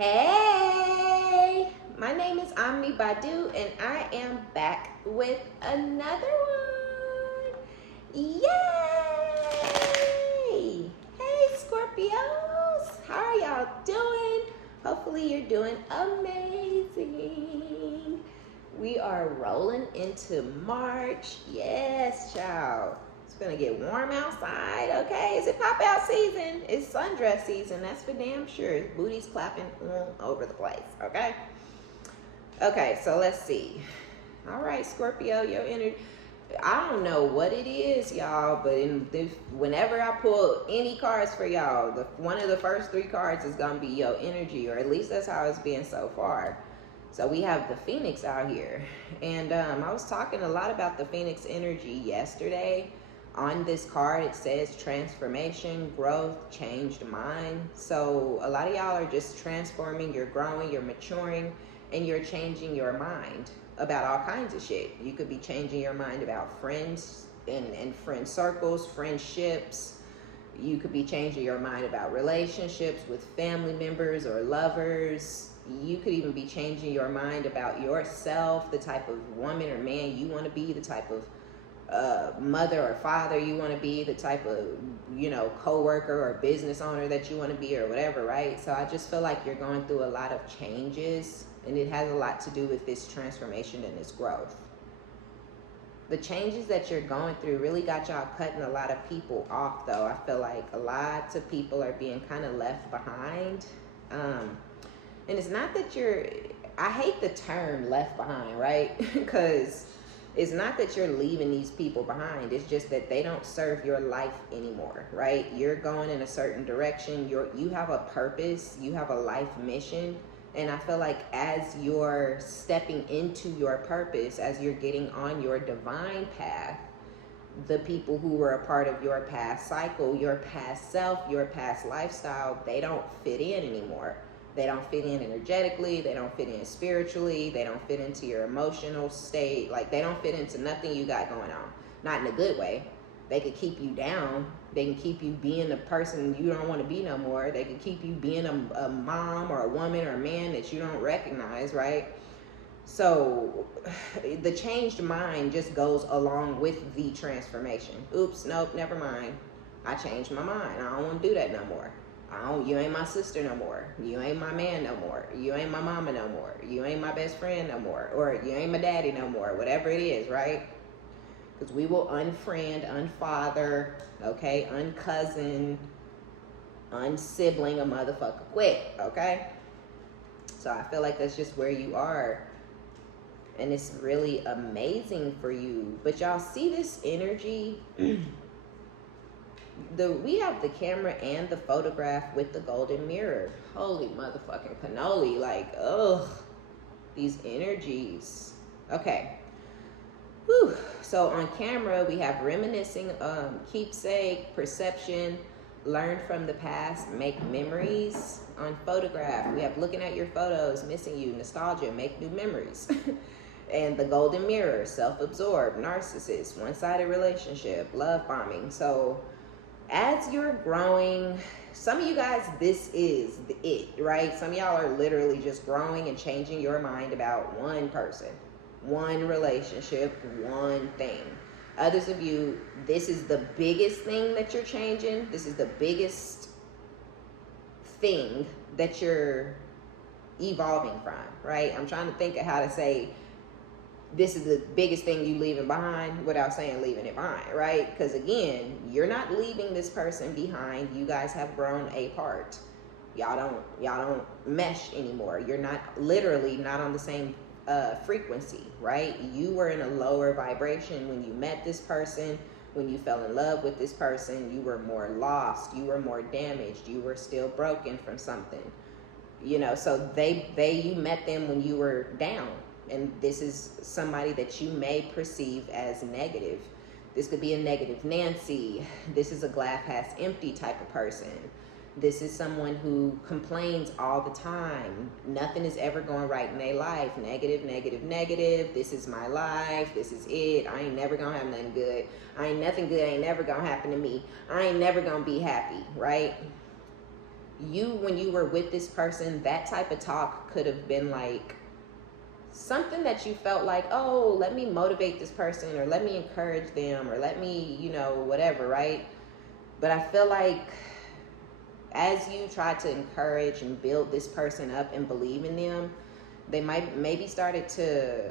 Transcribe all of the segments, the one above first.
Hey, my name is OmniBadu and I am back with another one. Yay! Hey, Scorpios, how are y'all doing? Hopefully you're doing amazing. We are rolling into March. Yes, child. It's gonna get warm outside, okay? Is it pop out season? It's sundress season, that's for damn sure. Booty's clapping all over the place, okay? Okay, so let's see. All right, Scorpio, your energy. I don't know what it is, y'all, but whenever I pull any cards for y'all, one of the first three cards is gonna be your energy, or at least that's how it's been so far. So we have the Phoenix out here, and I was talking a lot about the Phoenix energy yesterday. On this card, it says transformation, growth, changed mind. So a lot of y'all are just transforming, you're growing, you're maturing, and you're changing your mind about all kinds of shit. You could be changing your mind about friends and friend circles, friendships. You could be changing your mind about relationships with family members or lovers. You could even be changing your mind about yourself, the type of woman or man you want to be, the type of mother or father you want to be, the type of, co-worker or business owner that you want to be, or whatever, right? So I just feel like you're going through a lot of changes, and it has a lot to do with this transformation and this growth. The changes that you're going through really got y'all cutting a lot of people off, though. I feel like a lot of people are being kind of left behind. And it's not that I hate the term left behind, right? Because it's not that you're leaving these people behind. It's just that they don't serve your life anymore, right? You're going in a certain direction. You have a purpose. You have a life mission. And I feel like as you're stepping into your purpose, as you're getting on your divine path, the people who were a part of your past cycle, your past self, your past lifestyle, they don't fit in anymore. They don't fit in energetically, they don't fit in spiritually, they don't fit into your emotional state. Like, they don't fit into nothing you got going on. Not in a good way. They could keep you down. They can keep you being the person you don't want to be no more. They could keep you being a mom or a woman or a man that you don't recognize, right? So the changed mind just goes along with the transformation. Oops, nope, never mind. I changed my mind. I don't want to do that no more. You ain't my sister no more. You ain't my man no more. You ain't my mama no more. You ain't my best friend no more. Or you ain't my daddy no more. Whatever it is, right? Because we will unfriend, unfather, okay, uncousin, unsibling a motherfucker quick, okay? So I feel like that's just where you are. And it's really amazing for you. But y'all see this energy? We have the camera and the photograph with the golden mirror. Holy motherfucking cannoli. Like, ugh, these energies. Okay. Whew. So on camera, we have reminiscing, keepsake, perception, learn from the past, make memories. On photograph, we have looking at your photos, missing you, nostalgia, make new memories. And the golden mirror, self-absorbed, narcissist, one-sided relationship, love bombing. So as you're growing, some of you guys, this is it, right? Some of y'all are literally just growing and changing your mind about one person, one relationship, one thing. Others of you, this is the biggest thing that you're changing. This is the biggest thing that you're evolving from, right? I'm trying to think of how to say this is the biggest thing you leaving behind without saying leaving it behind, right? Because again, you're not leaving this person behind. You guys have grown apart. Y'all don't mesh anymore. You're not literally not on the same frequency, right? You were in a lower vibration when you met this person. When you fell in love with this person, you were more lost. You were more damaged. You were still broken from something, so you met them when you were down. And this is somebody that you may perceive as negative. This could be a negative Nancy. This is a glass half empty type of person. This is someone who complains all the time. Nothing is ever going right in their life. Negative, negative, negative. This is my life. This is it. I ain't never gonna have nothing good. Nothing good ain't never gonna happen to me. I ain't never gonna be happy, right? when you were with this person, that type of talk could have been like something that you felt like, oh, let me motivate this person, or let me encourage them, or let me, you know, whatever, right? But I feel like as you try to encourage and build this person up and believe in them, they maybe started to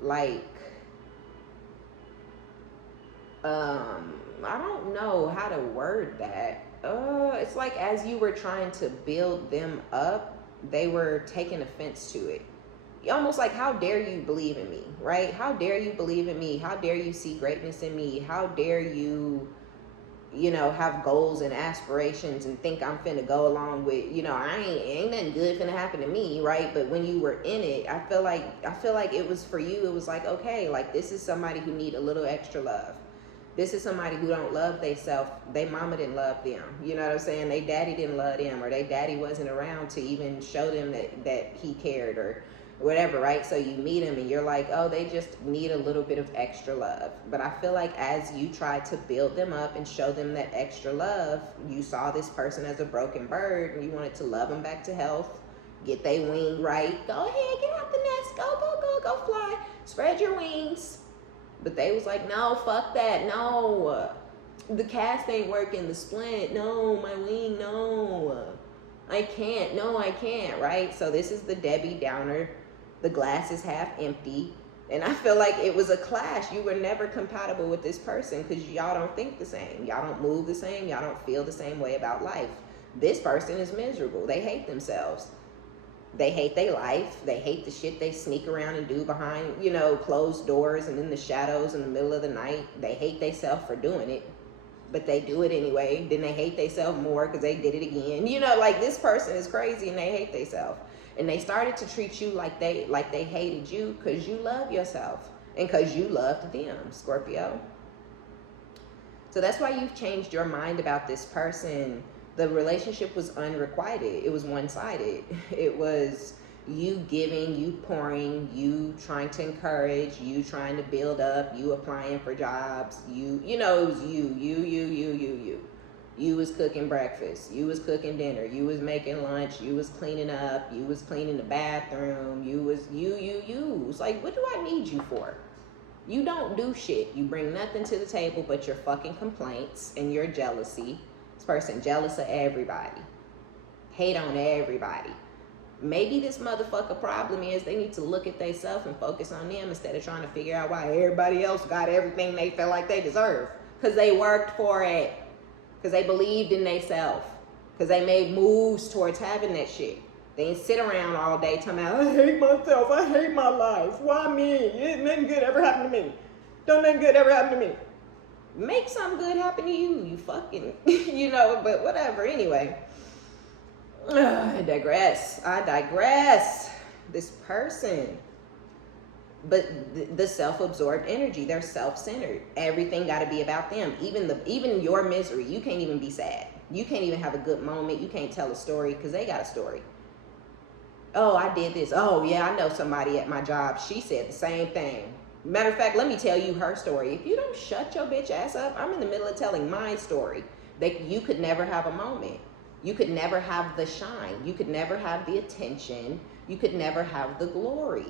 like, I don't know how to word that. It's like as you were trying to build them up, they were taking offense to it. Almost like, how dare you believe in me, right? How dare you believe in me? How dare you see greatness in me? How dare you, you know, have goals and aspirations and think I'm finna go along with, you know, ain't nothing good finna happen to me, right? But when you were in it, I feel like it was for you. It was like, okay, like this is somebody who need a little extra love. This is somebody who don't love theyself. They mama didn't love them. You know what I'm saying? They daddy didn't love them, or they daddy wasn't around to even show them that he cared, or whatever, right? So you meet them and you're like, oh, they just need a little bit of extra love. But I feel like as you tried to build them up and show them that extra love, you saw this person as a broken bird and you wanted to love them back to health, get their wing right. Go ahead, get out the nest, go fly, spread your wings. But they was like, no, fuck that, no. The cast ain't working, the splint, no, my wing, no. I can't, right? So this is the Debbie Downer. The glass is half empty. And I feel like it was a clash. You were never compatible with this person because y'all don't think the same. Y'all don't move the same. Y'all don't feel the same way about life. This person is miserable. They hate themselves. They hate their life. They hate the shit they sneak around and do behind, you know, closed doors and in the shadows in the middle of the night. They hate themselves for doing it, but they do it anyway. Then they hate themselves more because they did it again. You know, like this person is crazy and they hate themselves. And they started to treat you like they hated you because you love yourself and because you loved them, Scorpio. So that's why you've changed your mind about this person. The relationship was unrequited. It was one-sided. It was you giving, you pouring, you trying to encourage, you trying to build up, you applying for jobs, you know, it was you. You was cooking breakfast, you was cooking dinner, you was making lunch, you was cleaning up, you was cleaning the bathroom, you was you. It's like, what do I need you for? You don't do shit. You bring nothing to the table but your fucking complaints and your jealousy. This person jealous of everybody. Hate on everybody. Maybe this motherfucker problem is they need to look at themselves and focus on them instead of trying to figure out why everybody else got everything they feel like they deserve. Because they worked for it. Because they believed in themselves. Because they made moves towards having that shit. They didn't sit around all day talking about, I hate myself, I hate my life. Why me? Nothing good ever happened to me. Don't nothing good ever happen to me. Make something good happen to you, you fucking, you know, but whatever, anyway. I digress. This person. But the self-absorbed energy, they're self-centered. Everything got to be about them. Even your misery, you can't even be sad. You can't even have a good moment. You can't tell a story because they got a story. Oh, I did this. Oh, yeah, I know somebody at my job. She said the same thing. Matter of fact, let me tell you her story. If you don't shut your bitch ass up, I'm in the middle of telling my story. You could never have a moment. You could never have the shine. You could never have the attention. You could never have the glory.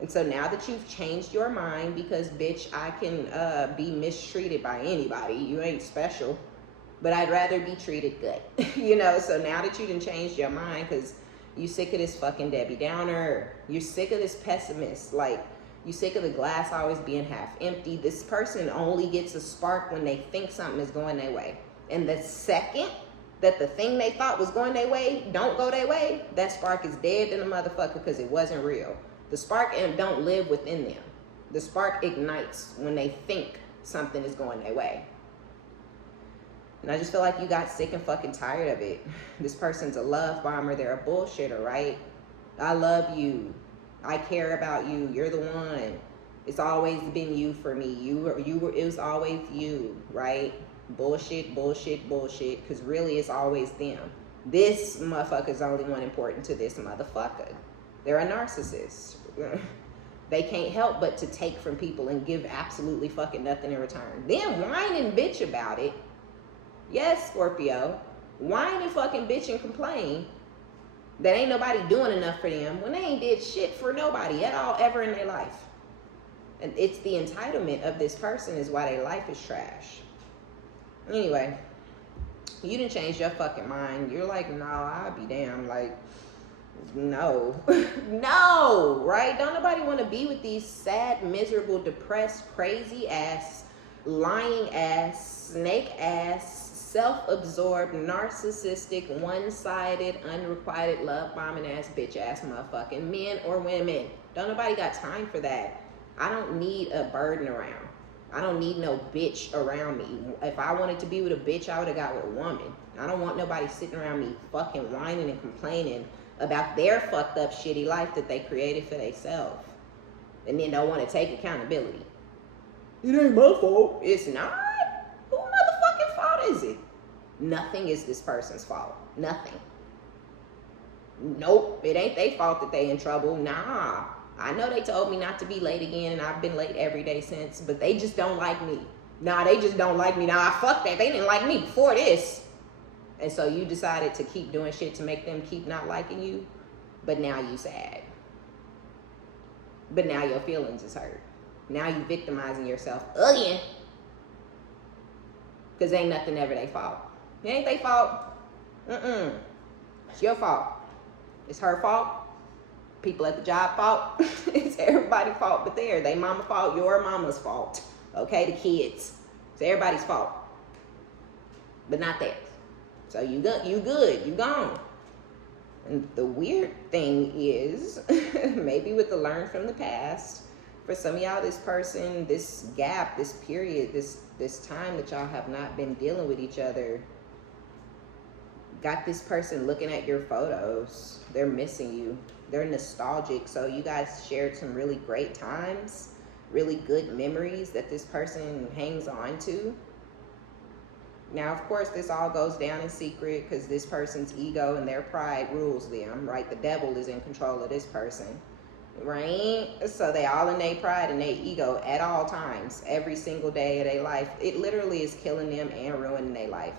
And so now that you've changed your mind, because bitch, I can be mistreated by anybody. You ain't special, but I'd rather be treated good. You know, so now that you done changed your mind, because you sick of this fucking Debbie Downer, you're sick of this pessimist, like you sick of the glass always being half empty. This person only gets a spark when they think something is going their way. And the second that the thing they thought was going their way don't go their way, that spark is dead in the motherfucker because it wasn't real. The spark don't live within them. The spark ignites when they think something is going their way. And I just feel like you got sick and fucking tired of it. This person's a love bomber. They're a bullshitter, right? I love you. I care about you. You're the one. It's always been you for me. It was always you, right? Bullshit. Because really it's always them. This motherfucker's the only one important to this motherfucker. They're a narcissist. They can't help but to take from people and give absolutely fucking nothing in return. Then whine and bitch about it. Yes, Scorpio. whine and fucking bitch and complain that ain't nobody doing enough for them when they ain't did shit for nobody at all ever in their life. And it's the entitlement of this person is why their life is trash. Anyway, you didn't change your fucking mind. You're like, no, I'll be damned. Like, no. No, right? Don't nobody want to be with these sad, miserable, depressed, crazy ass, lying ass, snake ass, self-absorbed, narcissistic, one-sided, unrequited, love-bombing ass, bitch ass motherfucking men or women. Don't nobody got time for that. I don't need a burden around. I don't need no bitch around me. If I wanted to be with a bitch, I would have got with a woman. I don't want nobody sitting around me fucking whining and complaining about their fucked up shitty life that they created for themselves. And then don't want to take accountability. It ain't my fault. It's not? Who motherfucking fault is it? Nothing is this person's fault. Nothing. Nope. It ain't their fault that they in trouble. Nah. I know they told me not to be late again, and I've been late every day since, but they just don't like me. Nah, they just don't like me. Nah, fuck that. They didn't like me before this. And so you decided to keep doing shit to make them keep not liking you, but now you sad. But now your feelings is hurt. Now you victimizing yourself again. Because ain't nothing ever their fault. It ain't their fault. It's your fault. It's her fault. People at the job fault. It's everybody's fault but theirs. They mama fault, your mama's fault. Okay, the kids. It's everybody's fault. But not theirs. So you good, you gone. And the weird thing is, maybe with the learn from the past, for some of y'all, this person, this gap, this period, this time that y'all have not been dealing with each other, got this person looking at your photos. They're missing you. They're nostalgic. So you guys shared some really great times, really good memories that this person hangs on to. Now, of course, this all goes down in secret because this person's ego and their pride rules them, right? The devil is in control of this person, right? So they all in their pride and their ego at all times, every single day of their life. It literally is killing them and ruining their life.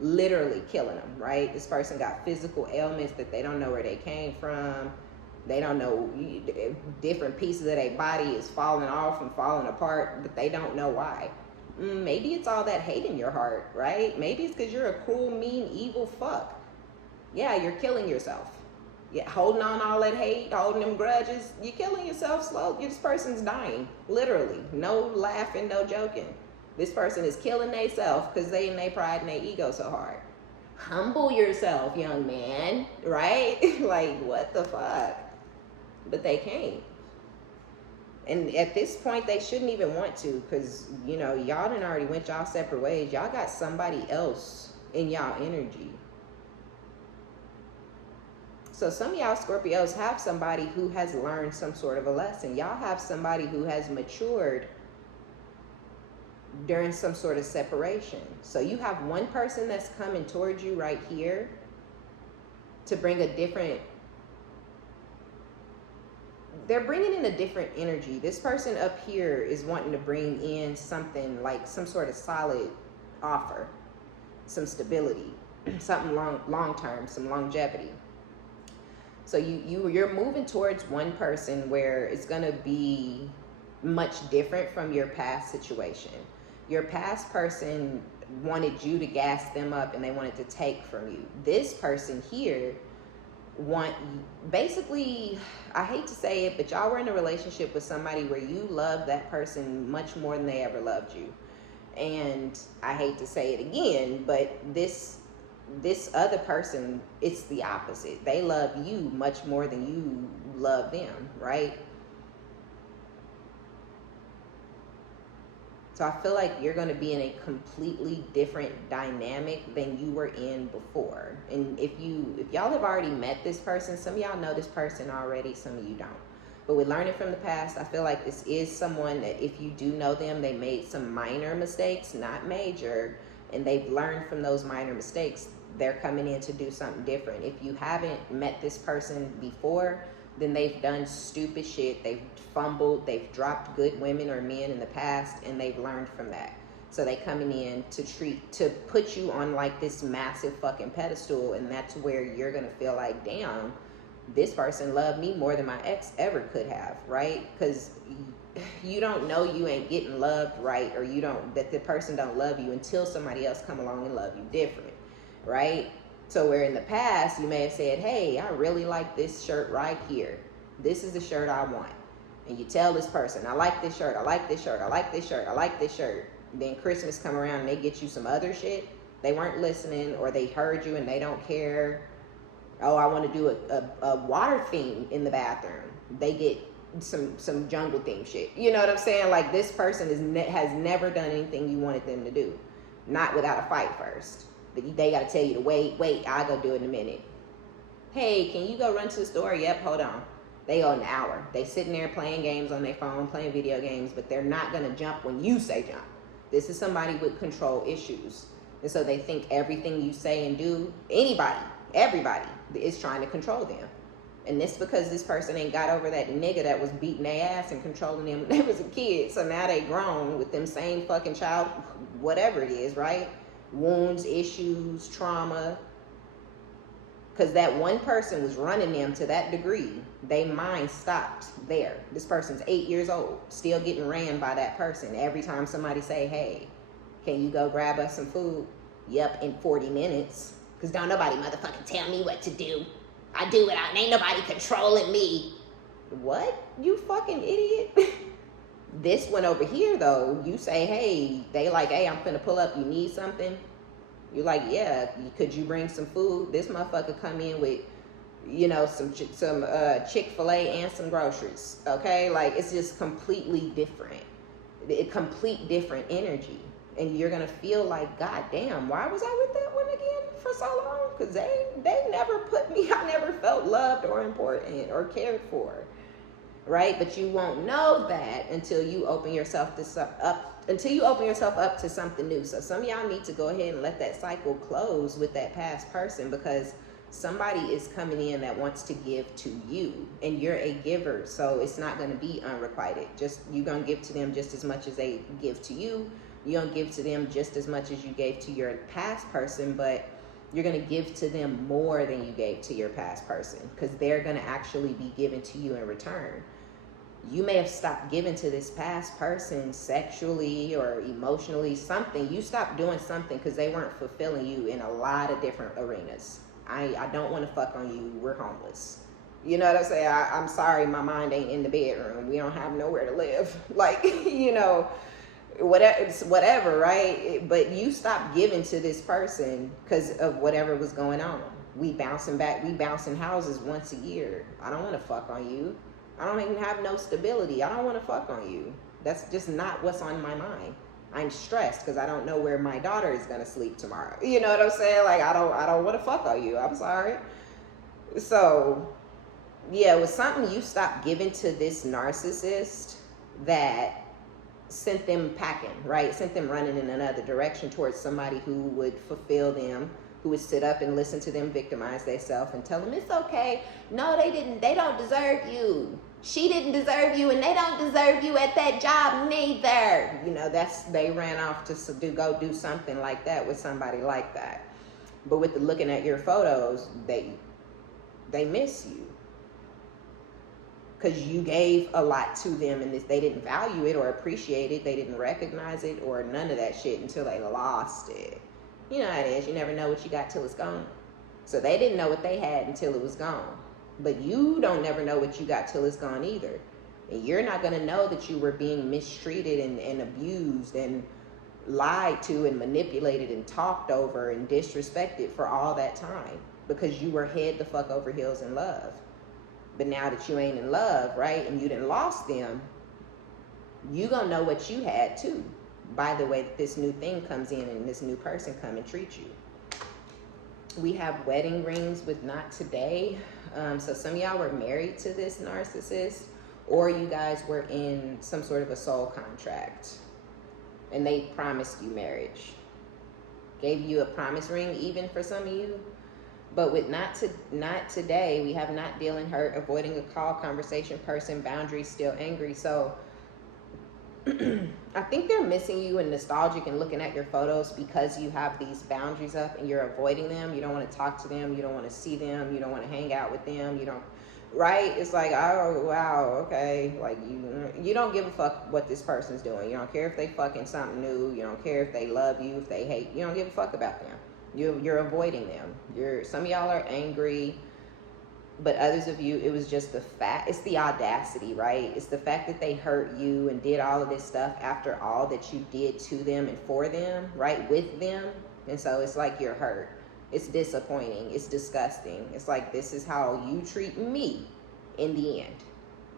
Literally killing them, right? This person got physical ailments that they don't know where they came from. They don't know, different pieces of their body is falling off and falling apart, but they don't know why. Maybe it's all that hate in your heart, right? Maybe it's because you're a cruel, mean, evil fuck. Yeah, you're killing yourself. Yeah, holding on all that hate, holding them grudges, you're killing yourself slow. This person's dying, literally. No laughing, no joking. This person is killing themselves because they in their pride and their ego so hard. Humble yourself, young man, right? Like, what the fuck? But they can't. And at this point, they shouldn't even want to because, you know, y'all done already went y'all separate ways. Y'all got somebody else in y'all energy. So some of y'all Scorpios have somebody who has learned some sort of a lesson. Y'all have somebody who has matured during some sort of separation. So you have one person that's coming towards you right here to bring a different, they're bringing in a different energy. This person up here is wanting to bring in something like some sort of solid offer, some stability, something long term, some longevity. So you're moving towards one person where it's going to be much different from your past situation. Your past person wanted you to gas them up and they wanted to take from you. This person here basically, I hate to say it, but y'all were in a relationship with somebody where you loved that person much more than they ever loved you. And I hate to say it again, but this other person, it's the opposite. They love you much more than you love them, right? So I feel like you're going to be in a completely different dynamic than you were in before. And if y'all have already met this person, some of y'all know this person already, some of you don't. But with learning from the past, I feel like this is someone that if you do know them, they made some minor mistakes, not major, and they've learned from those minor mistakes. They're coming in to do something different. If you haven't met this person before, then they've done stupid shit. They've fumbled. They've dropped good women or men in the past, and they've learned from that. So they coming in to put you on like this massive fucking pedestal, and that's where you're gonna feel like, damn, this person loved me more than my ex ever could have, right? Because you don't know you ain't getting loved right, or you don't, that the person don't love you until somebody else come along and love you different, right? So where in the past you may have said, hey, I really like this shirt right here. This is the shirt I want. And you tell this person, I like this shirt, I like this shirt, I like this shirt, I like this shirt. Then Christmas come around and they get you some other shit. They weren't listening, or they heard you and they don't care. Oh, I want to do a water theme in the bathroom. They get some jungle theme shit. You know what I'm saying? Like, this person has never done anything you wanted them to do. Not without a fight first. They got to tell you to wait, I'll go do it in a minute. Hey, can you go run to the store? Yep, hold on. They go an hour. They sitting there playing games on their phone, playing video games, but they're not going to jump when you say jump. This is somebody with control issues. And so they think everything you say and do, everybody is trying to control them. And this because this person ain't got over that nigga that was beating their ass and controlling them when they was a kid. So now they grown with them same fucking child, whatever it is, right? Wounds, issues, trauma. Because that one person was running them to that degree, they mind stopped there. This person's 8 years old, still getting ran by that person. Every time somebody say, hey, can you go grab us some food? Yep, in 40 minutes. Because don't nobody motherfucking tell me what to do. I do it, ain't nobody controlling me. What? You fucking idiot. This one over here, though, you say, hey, they like, hey, I'm finna pull up, you need something? You're like, yeah, could you bring some food? This motherfucker come in with, you know, some Chick-fil-A and some groceries, okay? Like, it's just completely different. Complete different energy. And you're going to feel like, God damn, why was I with that one again for so long? Because they never put me, I never felt loved or important or cared for, right? But you won't know that until you open yourself up to something new. So some of y'all need to go ahead and let that cycle close with that past person, because somebody is coming in that wants to give to you, and you're a giver. So it's not going to be unrequited. You're going to give to them just as much as they give to you. You're going to give to them just as much as you gave to your past person, but you're going to give to them more than you gave to your past person, because they're going to actually be given to you in return. You may have stopped giving to this past person sexually or emotionally, something. You stopped doing something because they weren't fulfilling you in a lot of different arenas. I don't want to fuck on you. We're homeless. You know what I'm saying? I'm sorry, my mind ain't in the bedroom. We don't have nowhere to live. Like, you know, whatever, right? But you stopped giving to this person because of whatever was going on. We bouncing houses once a year. I don't want to fuck on you. I don't even have no stability. I don't want to fuck on you. That's just not what's on my mind. I'm stressed because I don't know where my daughter is going to sleep tomorrow. You know what I'm saying? Like, I don't want to fuck on you. I'm sorry. So, yeah, it was something you stopped giving to this narcissist that sent them packing, right? Sent them running in another direction towards somebody who would fulfill them, who would sit up and listen to them victimize themselves and tell them it's okay. No, they didn't. They don't deserve you. She didn't deserve you, and they don't deserve you at that job neither. You know, they ran off to go do something like that with somebody like that. But with the looking at your photos, they miss you. Because you gave a lot to them, and they didn't value it or appreciate it. They didn't recognize it or none of that shit until they lost it. You know how it is. You never know what you got till it's gone. So they didn't know what they had until it was gone. But you don't never know what you got till it's gone either. And you're not going to know that you were being mistreated and abused and lied to and manipulated and talked over and disrespected for all that time, because you were head the fuck over heels in love. But now that you ain't in love, right, and you done lost them, you gonna know what you had too, by the way that this new thing comes in and this new person come and treat you. We have wedding rings with not today. So some of y'all were married to this narcissist, or you guys were in some sort of a soul contract and they promised you marriage. Gave you a promise ring even for some of you. But with not today, we have not, dealing, hurt, avoiding a call, conversation, person, boundaries, still angry. So I think they're missing you and nostalgic and looking at your photos because you have these boundaries up and you're avoiding them. You don't want to talk to them. You don't want to see them. You don't want to hang out with them. You don't, right? It's like, oh, wow, okay. Like, you don't give a fuck what this person's doing. You don't care if they fucking something new. You don't care if they love you, if they hate. You don't give a fuck about them. You're avoiding them. Some of y'all are angry. But others of you, it was just the fact, it's the audacity, right? It's the fact that they hurt you and did all of this stuff after all that you did to them and for them, right? With them. And so it's like you're hurt. It's disappointing. It's disgusting. It's like, this is how you treat me in the end.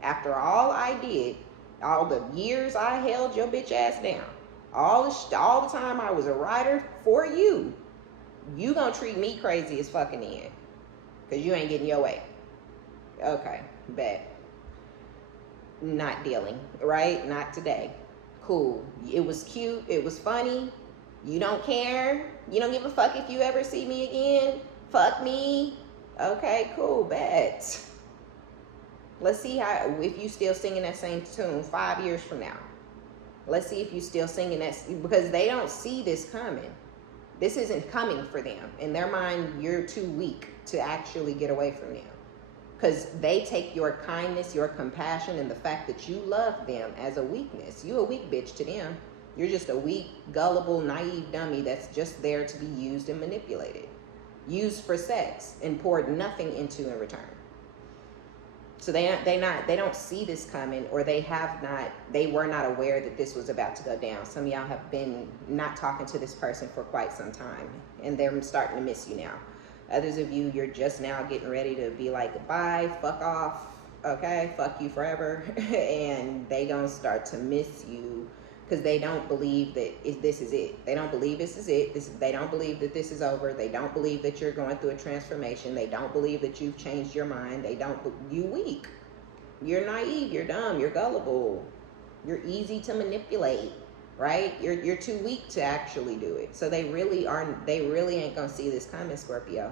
After all I did, all the years I held your bitch ass down, all the time I was a rider for you, you gonna treat me crazy as fucking the end. Because you ain't getting your way. Okay, bet. Not dealing, right? Not today. Cool. It was cute. It was funny. You don't care. You don't give a fuck if you ever see me again. Fuck me. Okay, cool, bet. Let's see if you still singing that same tune 5 years from now. Let's see if you still singing that, because they don't see this coming. This isn't coming for them. In their mind, you're too weak to actually get away from them. Because they take your kindness, your compassion, and the fact that you love them as a weakness. You a weak bitch to them. You're just a weak, gullible, naive dummy that's just there to be used and manipulated. Used for sex and poured nothing into in return. So they don't see this coming, or they were not aware that this was about to go down. Some of y'all have been not talking to this person for quite some time, and they're starting to miss you now. Others of you, you're just now getting ready to be like, goodbye, fuck off, okay, fuck you forever. And they gonna start to miss you because they don't believe that this is it. They don't believe this is it. They don't believe that this is over. They don't believe that you're going through a transformation. They don't believe that you've changed your mind. You weak. You're naive. You're dumb. You're gullible. You're easy to manipulate, right? You're too weak to actually do it. So they really ain't gonna see this coming, Scorpio.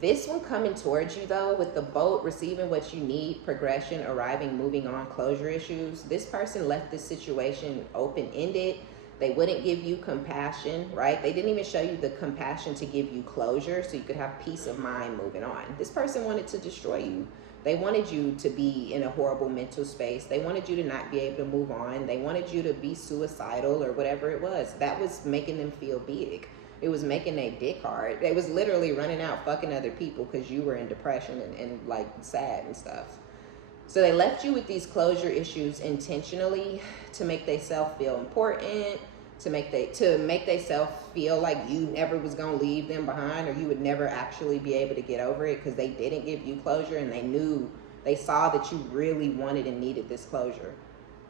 This one coming towards you, though, with the boat, receiving what you need, progression, arriving, moving on, closure issues. This person left this situation open-ended. They wouldn't give you compassion, right? They didn't even show you the compassion to give you closure so you could have peace of mind moving on. This person wanted to destroy you. They wanted you to be in a horrible mental space. They wanted you to not be able to move on. They wanted you to be suicidal or whatever it was. That was making them feel big. It was making their dick hard. They was literally running out fucking other people because you were in depression and like sad and stuff. So they left you with these closure issues intentionally to make themselves feel important, to make themselves feel like you never was gonna leave them behind, or you would never actually be able to get over it because they didn't give you closure, and they saw that you really wanted and needed this closure.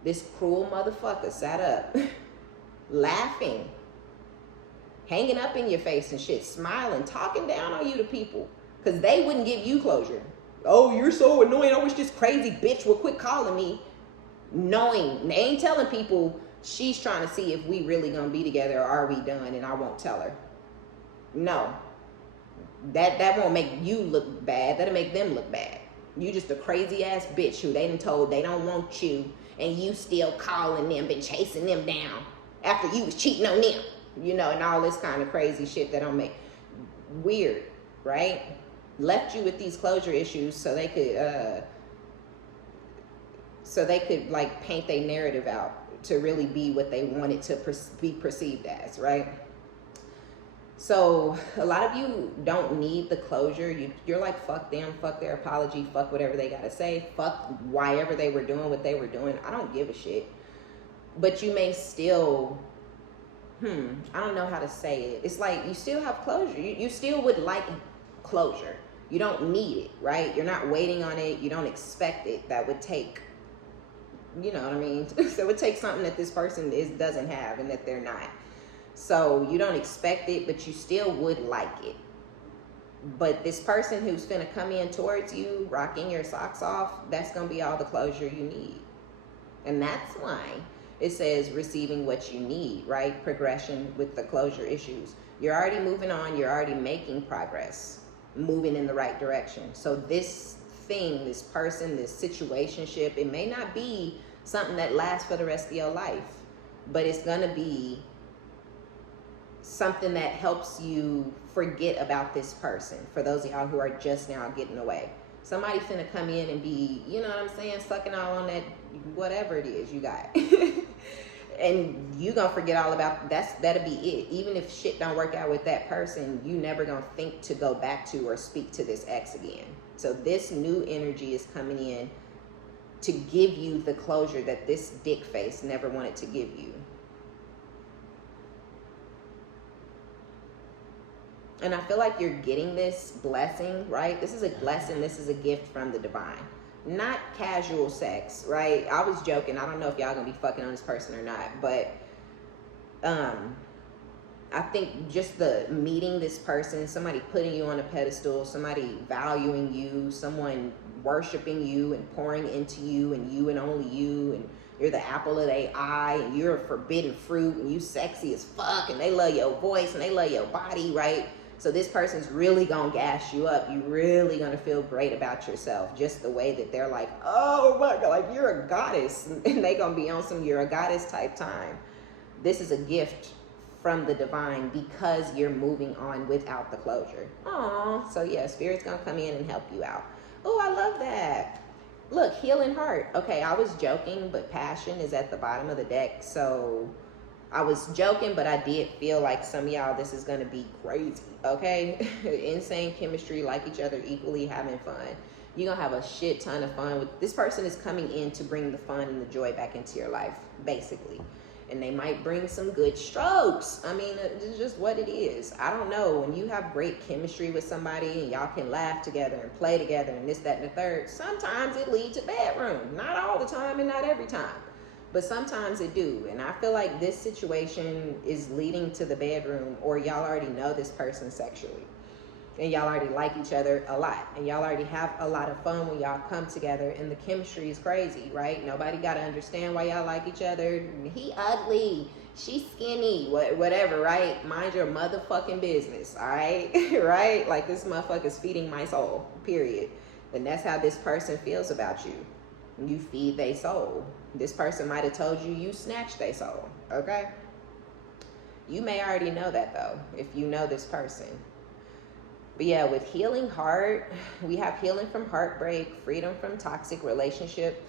This cruel motherfucker sat up laughing, hanging up in your face and shit, smiling, talking down on you to people because they wouldn't give you closure. Oh, you're so annoying. I wish this crazy bitch would quit calling me. Knowing, they ain't telling people she's trying to see if we really gonna be together or are we done, and I won't tell her. No. That won't make you look bad. That'll make them look bad. You just a crazy ass bitch who they done told they don't want you, and you still calling them, been chasing them down after you was cheating on them. You know, and all this kind of crazy shit that don't make weird, right? Left you with these closure issues so they could like paint their narrative out to really be what they wanted to be perceived as, right? So a lot of you don't need the closure. You're like, fuck them, fuck their apology, fuck whatever they gotta say, fuck why ever they were doing what they were doing. I don't give a shit. But you may still, I don't know how to say it. It's like you still have closure. You still would like closure. You don't need it, right? You're not waiting on it. You don't expect it. That would take, you know what I mean? So it would take something that this person doesn't have and that they're not. So you don't expect it, but you still would like it. But this person who's finna come in towards you, rocking your socks off, that's gonna be all the closure you need. And that's why it says receiving what you need, right? Progression with the closure issues. You're already moving on. You're already making progress, moving in the right direction. So this thing, this person, this situationship, it may not be something that lasts for the rest of your life, but it's gonna be something that helps you forget about this person. For those of y'all who are just now getting away, somebody finna come in and be, you know what I'm saying, sucking all on that whatever it is you got. And you gonna forget all about that'll be it. Even if shit don't work out with that person, you never gonna think to go back to or speak to this ex again. So this new energy is coming in to give you the closure that this dick face never wanted to give you. And I feel like you're getting this blessing, right? This is a blessing. This is a gift from the divine. Not casual sex, right? I was joking. I don't know if y'all gonna be fucking on this person or not, but I think just the meeting this person, somebody putting you on a pedestal, somebody valuing you, someone worshiping you and pouring into you and only you, and you're the apple of their eye, and you're a forbidden fruit, and you sexy as fuck, and they love your voice and they love your body, right? So this person's really gonna gas you up. You really gonna feel great about yourself. Just the way that they're like, oh my God, like you're a goddess. And they gonna be on some you're a goddess type time. This is a gift from the divine because you're moving on without the closure. Aw, so yeah, Spirit's gonna come in and help you out. Oh, I love that. Look, healing heart. Okay, I was joking, but passion is at the bottom of the deck. So I was joking, but I did feel like some of y'all, this is gonna be crazy, okay? Insane chemistry, like each other equally, having fun. You're gonna have a shit ton of fun with this person. Is coming in to bring the fun and the joy back into your life, basically. And they might bring some good strokes. I mean, it's just what it is. I don't know. When you have great chemistry with somebody and y'all can laugh together and play together and this, that, and the third, sometimes it leads to bedroom. Not all the time and not every time, but sometimes it do. And I feel like this situation is leading to the bedroom, or y'all already know this person sexually. And y'all already like each other a lot. And y'all already have a lot of fun when y'all come together. And the chemistry is crazy, right? Nobody got to understand why y'all like each other. He ugly. She skinny. Whatever, right? Mind your motherfucking business, all right? Right? Like, this motherfucker's feeding my soul, period. And that's how this person feels about you. You feed their soul. This person might have told you you snatched their soul, okay? You may already know that, though, if you know this person. But yeah, with healing heart, we have healing from heartbreak, freedom from toxic relationship,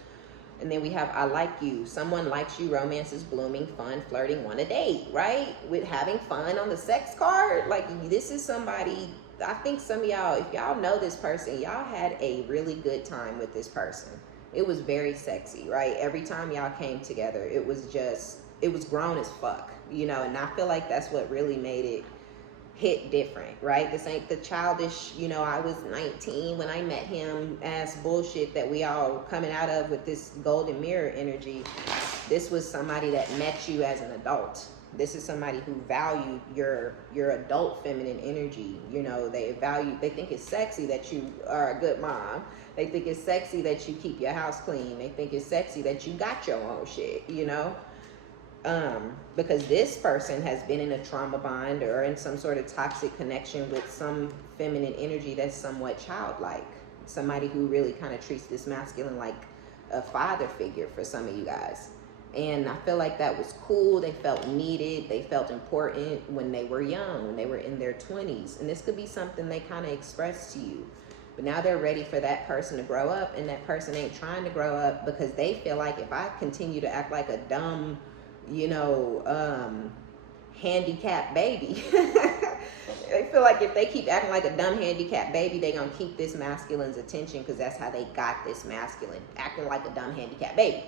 and then we have I like you. Someone likes you, romance is blooming, fun, flirting, want a date, right? With having fun on the sex card, like this is somebody, I think some of y'all, if y'all know this person, y'all had a really good time with this person. It was very sexy, right? Every time y'all came together, it was grown as fuck, you know, and I feel like that's what really made it hit different, right? This ain't the childish, you know, I was 19 when I met him ass bullshit that we all coming out of with this golden mirror energy. This was somebody that met you as an adult. This is somebody who valued your adult feminine energy. You know, they think it's sexy that you are a good mom. They think it's sexy that you keep your house clean. They think it's sexy that you got your own shit, you know? Because this person has been in a trauma bond or in some sort of toxic connection with some feminine energy that's somewhat childlike. Somebody who really kind of treats this masculine like a father figure for some of you guys. And I feel like that was cool. They felt needed. They felt important when they were young, when they were in their 20s. And this could be something they kind of expressed to you. But now they're ready for that person to grow up, and that person ain't trying to grow up because they feel like if I continue to act like a dumb, you know, handicapped baby. They feel like if they keep acting like a dumb handicapped baby, they gonna keep this masculine's attention because that's how they got this masculine, acting like a dumb handicapped baby.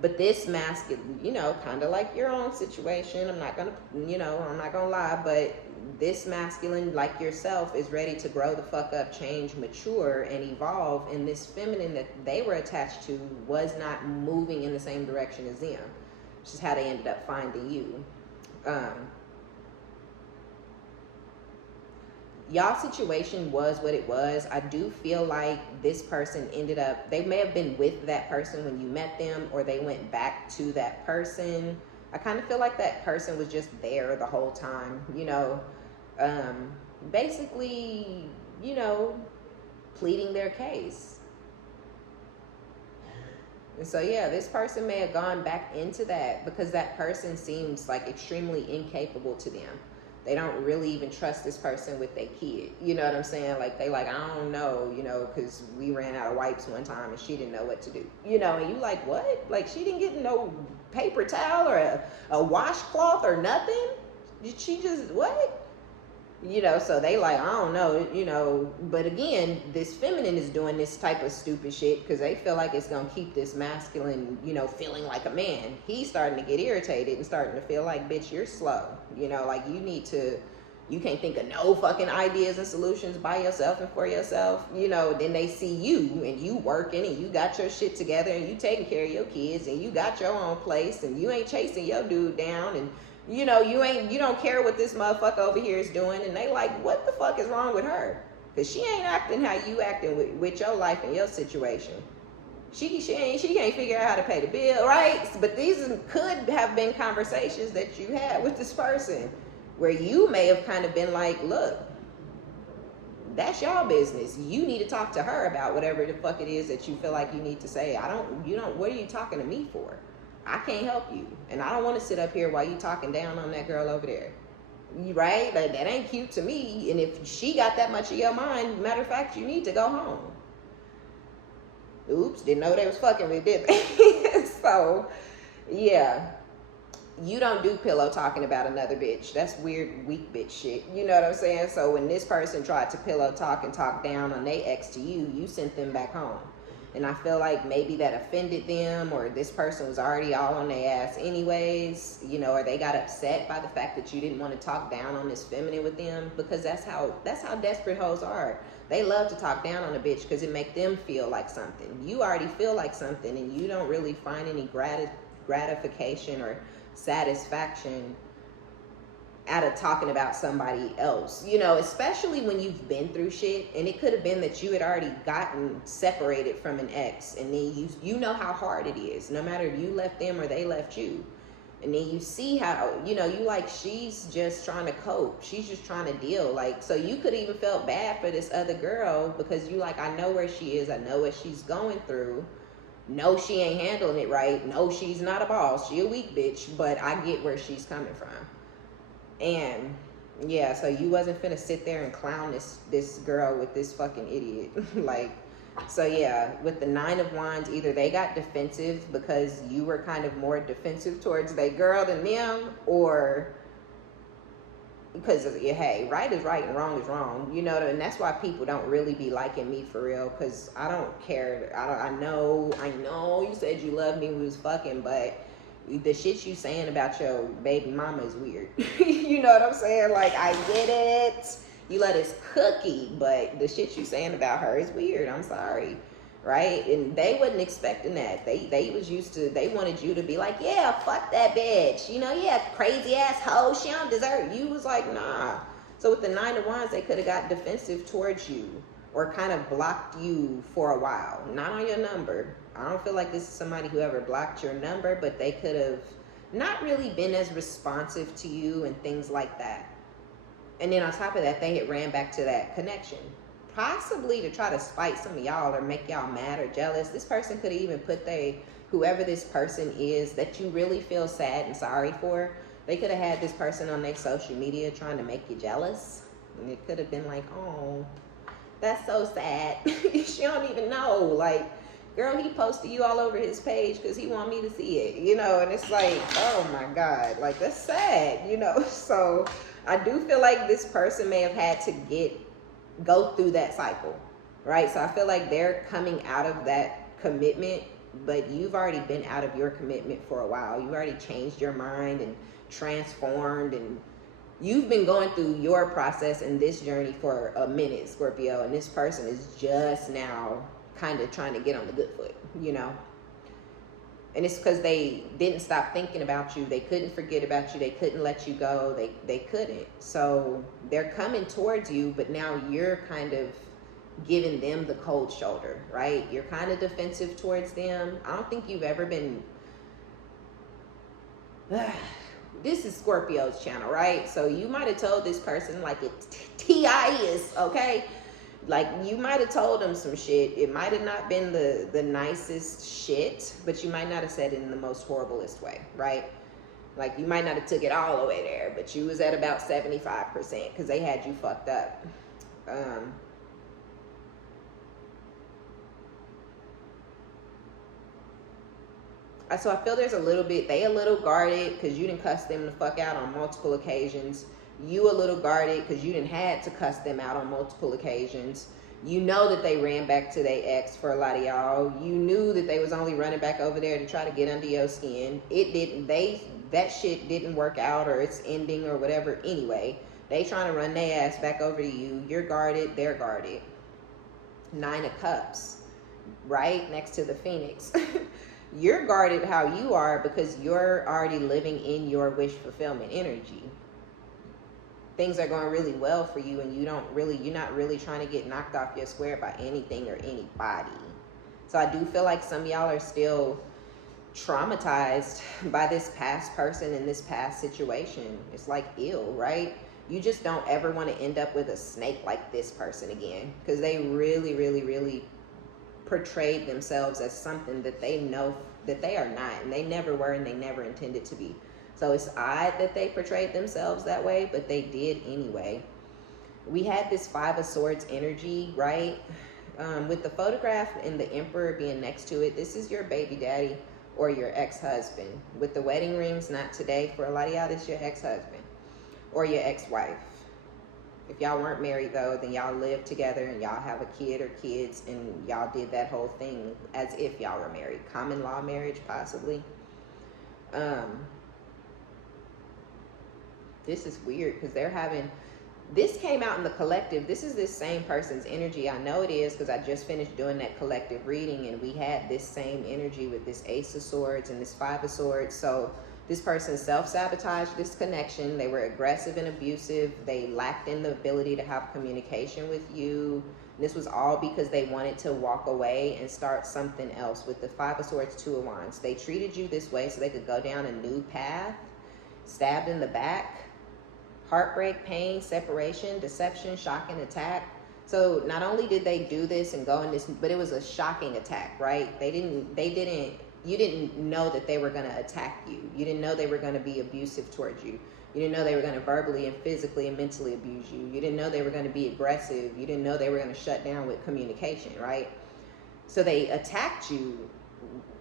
But this masculine, you know, kind of like your own situation, I'm not gonna lie, but this masculine, like yourself, is ready to grow the fuck up, change, mature, and evolve. And this feminine that they were attached to was not moving in the same direction as them. Which is how they ended up finding you. Y'all situation was what it was. I do feel like this person ended up, they may have been with that person when you met them, or they went back to that person. I kind of feel like that person was just there the whole time, you know, basically, you know, pleading their case. And so, yeah, this person may have gone back into that because that person seems like extremely incapable to them. They don't really even trust this person with their kid. You know what I'm saying? Like, they like, I don't know, you know, because we ran out of wipes one time and she didn't know what to do. You know, and you like, what? Like, she didn't get no paper towel or a washcloth or nothing? Did she just, what? You know, so they like, I don't know, you know. But again, this feminine is doing this type of stupid shit because they feel like it's going to keep this masculine, you know, feeling like a man. He's starting to get irritated and starting to feel like, bitch, you're slow. You know, like you can't think of no fucking ideas and solutions by yourself and for yourself. You know, then they see you and you working and you got your shit together and you taking care of your kids and you got your own place and you ain't chasing your dude down and you know, you don't care what this motherfucker over here is doing. And they like, what the fuck is wrong with her? Because she ain't acting how you acting with your life and your situation. She can't figure out how to pay the bill, right? But these could have been conversations that you had with this person where you may have kind of been like, look, that's y'all business. You need to talk to her about whatever the fuck it is that you feel like you need to say. What are you talking to me for? I can't help you. And I don't want to sit up here while you talking down on that girl over there. Right? Like, that ain't cute to me. And if she got that much of your mind, matter of fact, you need to go home. Oops, didn't know they was fucking with, did they? So, yeah. You don't do pillow talking about another bitch. That's weird, weak bitch shit. You know what I'm saying? So when this person tried to pillow talk and talk down on their ex to you, you sent them back home. And I feel like maybe that offended them, or this person was already all on their ass anyways, you know, or they got upset by the fact that you didn't want to talk down on this feminine with them, because that's how desperate hoes are. They love to talk down on a bitch because it make them feel like something. You already feel like something, and you don't really find any gratification or satisfaction out of talking about somebody else, you know, especially when you've been through shit. And it could have been that you had already gotten separated from an ex, and then you know how hard it is, no matter if you left them or they left you. And then you see how, you know, you like, she's just trying to cope, she's just trying to deal. Like, so you could even felt bad for this other girl because you like, I know where she is, I know what she's going through. No, she ain't handling it right. No, she's not a boss, she a weak bitch, but I get where she's coming from. And yeah, so you wasn't finna sit there and clown this girl with this fucking idiot. Like, so yeah, with the 9 of Wands, either they got defensive because you were kind of more defensive towards that girl than them, or because, hey, right is right and wrong is wrong, you know. And that's why people don't really be liking me for real, because I don't care. I know you said you loved me when we was fucking, but the shit you saying about your baby mama is weird. You know what I'm saying? Like, I get it. You let us cookie, but the shit you saying about her is weird. I'm sorry. Right? And they wasn't expecting that. They was used to, they wanted you to be like, yeah, fuck that bitch. You know, yeah, crazy ass hoe, she don't deserve. You was like, nah. So with the 9 of Wands, they could have got defensive towards you, or kind of blocked you for a while. Not on your number. I don't feel like this is somebody who ever blocked your number, but they could have not really been as responsive to you and things like that. And then on top of that, they had ran back to that connection, possibly to try to spite some of y'all or make y'all mad or jealous. This person could have even put whoever this person is that you really feel sad and sorry for, they could have had this person on their social media trying to make you jealous. And it could have been like, oh, that's so sad. She don't even know. Like, girl, he posted you all over his page because he want me to see it, you know. And it's like, oh my God, like, that's sad, you know. So I do feel like this person may have had to go through that cycle, right? So I feel like they're coming out of that commitment, but you've already been out of your commitment for a while. You've already changed your mind and transformed, and you've been going through your process and this journey for a minute, Scorpio, and this person is just now kind of trying to get on the good foot, you know. And it's because they didn't stop thinking about you. They couldn't forget about you. They couldn't let you go. They couldn't. So they're coming towards you, but now you're kind of giving them the cold shoulder, right? You're kind of defensive towards them. I don't think you've ever been... This is Scorpio's channel, right? So you might have told this person like it's T.I. is, okay? Like, you might have told them some shit. It might have not been the nicest shit, but you might not have said it in the most horriblest way, right? Like, you might not have took it all the way there, but you was at about 75% because they had you fucked up. So I feel there's they a little guarded because you didn't cuss them the fuck out on multiple occasions. You a little guarded because you didn't had to cuss them out on multiple occasions. You know that they ran back to their ex for a lot of y'all. You knew that they was only running back over there to try to get under your skin. That shit didn't work out, or it's ending or whatever anyway. They trying to run their ass back over to you. You're guarded, they're guarded. 9 of Cups, right next to the Phoenix. You're guarded how you are because you're already living in your wish fulfillment energy. Things are going really well for you, and you're not really trying to get knocked off your square by anything or anybody. So I do feel like some of y'all are still traumatized by this past person and this past situation. It's like ill, right? You just don't ever want to end up with a snake like this person again, because they really, really, really portrayed themselves as something that they know that they are not, and they never were, and they never intended to be. So it's odd that they portrayed themselves that way, but they did anyway. We had this 5 of Swords energy, right? With the photograph and the Emperor being next to it, this is your baby daddy or your ex-husband. With the wedding rings, not today. For a lot of y'all, this is your ex-husband or your ex-wife. If y'all weren't married though, then y'all live together and y'all have a kid or kids, and y'all did that whole thing as if y'all were married. Common law marriage, possibly. This is weird because this came out in the collective. This is this same person's energy. I know it is because I just finished doing that collective reading, and we had this same energy with this Ace of Swords and this 5 of Swords. So this person self-sabotaged this connection. They were aggressive and abusive. They lacked in the ability to have communication with you. And this was all because they wanted to walk away and start something else. With the 5 of Swords, 2 of Wands. They treated you this way so they could go down a new path. Stabbed in the back. Heartbreak, pain, separation, deception, shock, and attack. So not only did they do this and go in this, but it was a shocking attack, right? You didn't know that they were going to attack you. You didn't know they were going to be abusive towards you. You didn't know they were going to verbally and physically and mentally abuse you. You didn't know they were going to be aggressive. You didn't know they were going to shut down with communication, right? So they attacked you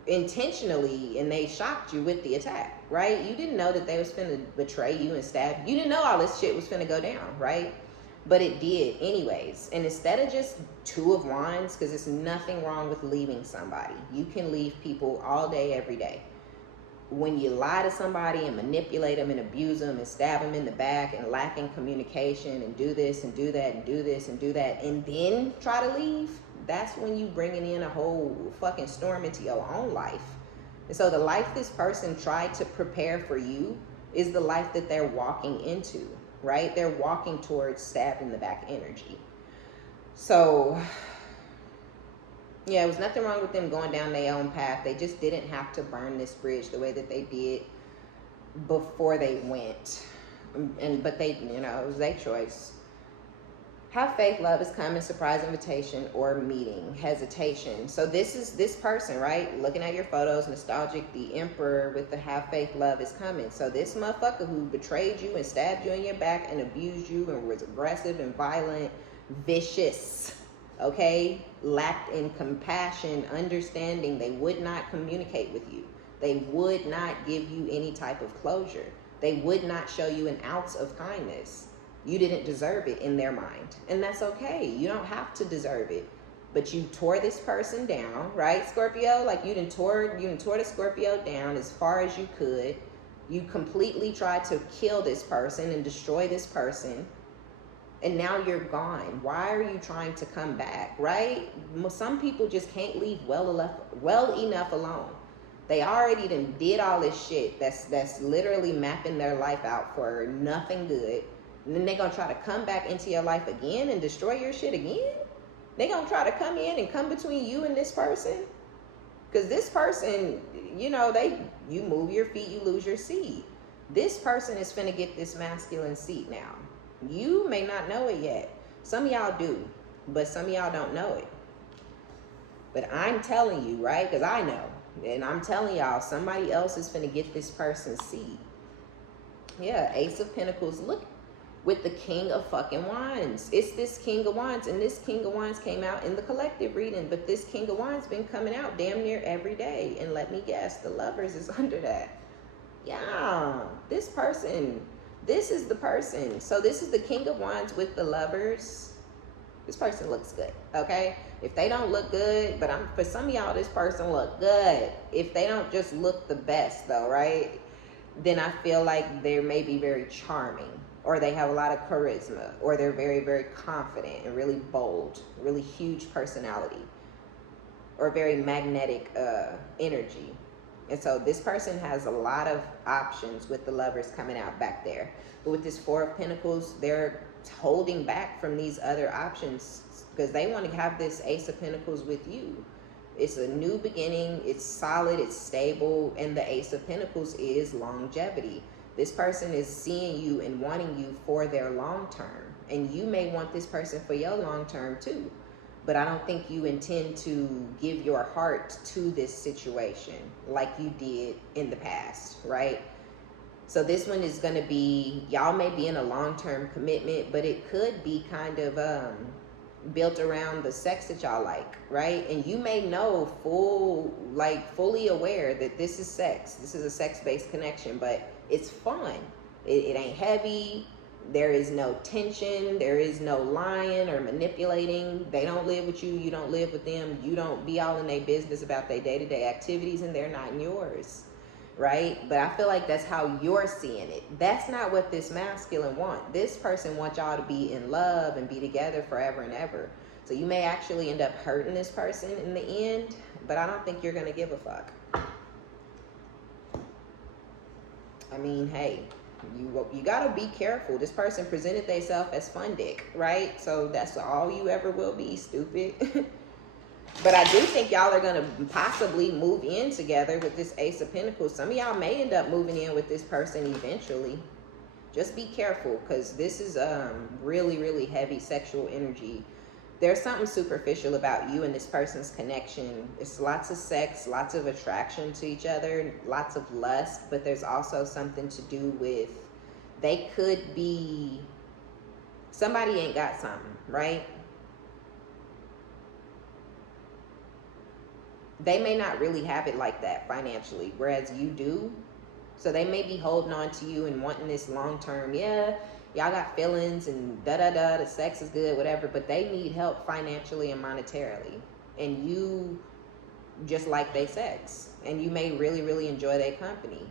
intentionally, and they shocked you with the attack, right? You didn't know that they was finna betray you and stab you. You didn't know all this shit was finna go down, right? But it did anyways. And instead of just 2 of Wands, because there's nothing wrong with leaving somebody. You can leave people all day, every day. When you lie to somebody and manipulate them and abuse them and stab them in the back and lacking communication and do this and do that and do this and do that and then try to leave, that's when you bringing in a whole fucking storm into your own life. And so the life this person tried to prepare for you is the life that they're walking into, right? They're walking towards stabbed in the back energy. So yeah, it was nothing wrong with them going down their own path. They just didn't have to burn this bridge the way that they did before they went. But they, it was their choice. Have faith, love is coming, surprise invitation or meeting, hesitation. So this is this person, right? Looking at your photos, nostalgic, the Emperor with the have faith, love is coming. So this motherfucker who betrayed you and stabbed you in your back and abused you and was aggressive and violent, vicious, okay? Lacked in compassion, understanding. They would not communicate with you. They would not give you any type of closure. They would not show you an ounce of kindness. You didn't deserve it in their mind. And that's okay. You don't have to deserve it. But you tore this person down, right, Scorpio? Like you done tore the Scorpio down as far as you could. You completely tried to kill this person and destroy this person. And now you're gone. Why are you trying to come back, right? Some people just can't leave well enough alone. They already done did all this shit that's literally mapping their life out for nothing good. And then they're going to try to come back into your life again and destroy your shit again? They're going to try to come in and come between you and this person? Because this person, you move your feet, you lose your seat. This person is finna get this masculine seat now. You may not know it yet. Some of y'all do. But some of y'all don't know it. But I'm telling you, right? Because I know. And I'm telling y'all, somebody else is finna get this person's seed. Yeah, Ace of Pentacles. Look, with the King of fucking Wands. It's this King of Wands. And this King of Wands came out in the collective reading. But this King of Wands been coming out damn near every day. And let me guess, the Lovers is under that. Yeah, this person, this is the person. So this is the King of Wands with the Lovers. This person looks good, okay? If they don't look good, but for some of y'all, this person look good. If they don't just look the best though, right? Then I feel like they may be very charming, or they have a lot of charisma, or they're very, very confident and really bold, really huge personality, or very magnetic energy. And so this person has a lot of options with the Lovers coming out back there. But with this Four of Pentacles, they're holding back from these other options because they want to have this Ace of Pentacles with you. It's a new beginning. It's solid. It's stable. And the Ace of Pentacles is longevity. This person is seeing you and wanting you for their long term. And you may want this person for your long term too. But I don't think you intend to give your heart to this situation like you did in the past, right? So this one is going to be, y'all may be in a long-term commitment, but it could be kind of built around the sex that y'all like, right? And you may know fully aware that this is sex. This is a sex-based connection, but it's fun. It ain't heavy. There is no tension. There is no lying or manipulating. They don't live with you. You don't live with them. You don't be all in their business about their day-to-day activities, and they're not in yours, right? But I feel like that's how you're seeing it. That's not what this masculine want. This person wants y'all to be in love and be together forever and ever. So you may actually end up hurting this person in the end, but I don't think you're going to give a fuck. I mean, hey. You gotta be careful. This person presented themselves as fun dick, right? So that's all you ever will be, stupid. But I do think y'all are gonna possibly move in together with this Ace of Pentacles. Some of y'all may end up moving in with this person eventually. Just be careful, because this is really, really heavy sexual energy. There's something superficial about you and this person's connection. It's lots of sex, lots of attraction to each other, lots of lust, but there's also something to do with, they could be, somebody ain't got something, right? They may not really have it like that financially, whereas you do. So they may be holding on to you and wanting this long-term, yeah, y'all got feelings and da-da-da, the sex is good, whatever, but they need help financially and monetarily. And you just like their sex. And you may really, really enjoy their company.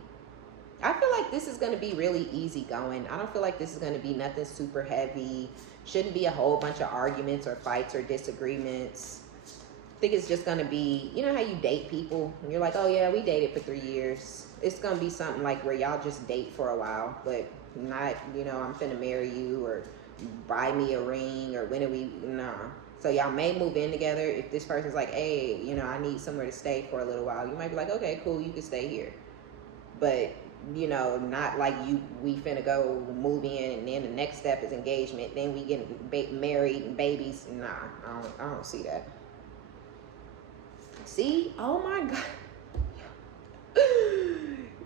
I feel like this is going to be really easy going. I don't feel like this is going to be nothing super heavy. Shouldn't be a whole bunch of arguments or fights or disagreements. I think it's just going to be, you know how you date people? And you're like, oh yeah, we dated for 3 years. It's going to be something like where y'all just date for a while, but not, you know, I'm finna marry you or buy me a ring or when are we, nah. So y'all may move in together. If this person's like, hey, you know, I need somewhere to stay for a little while, you might be like, okay, cool, you can stay here. But, you know, not like we finna go move in and then the next step is engagement, then we get married and babies. Nah, I don't see that. See? Oh my God.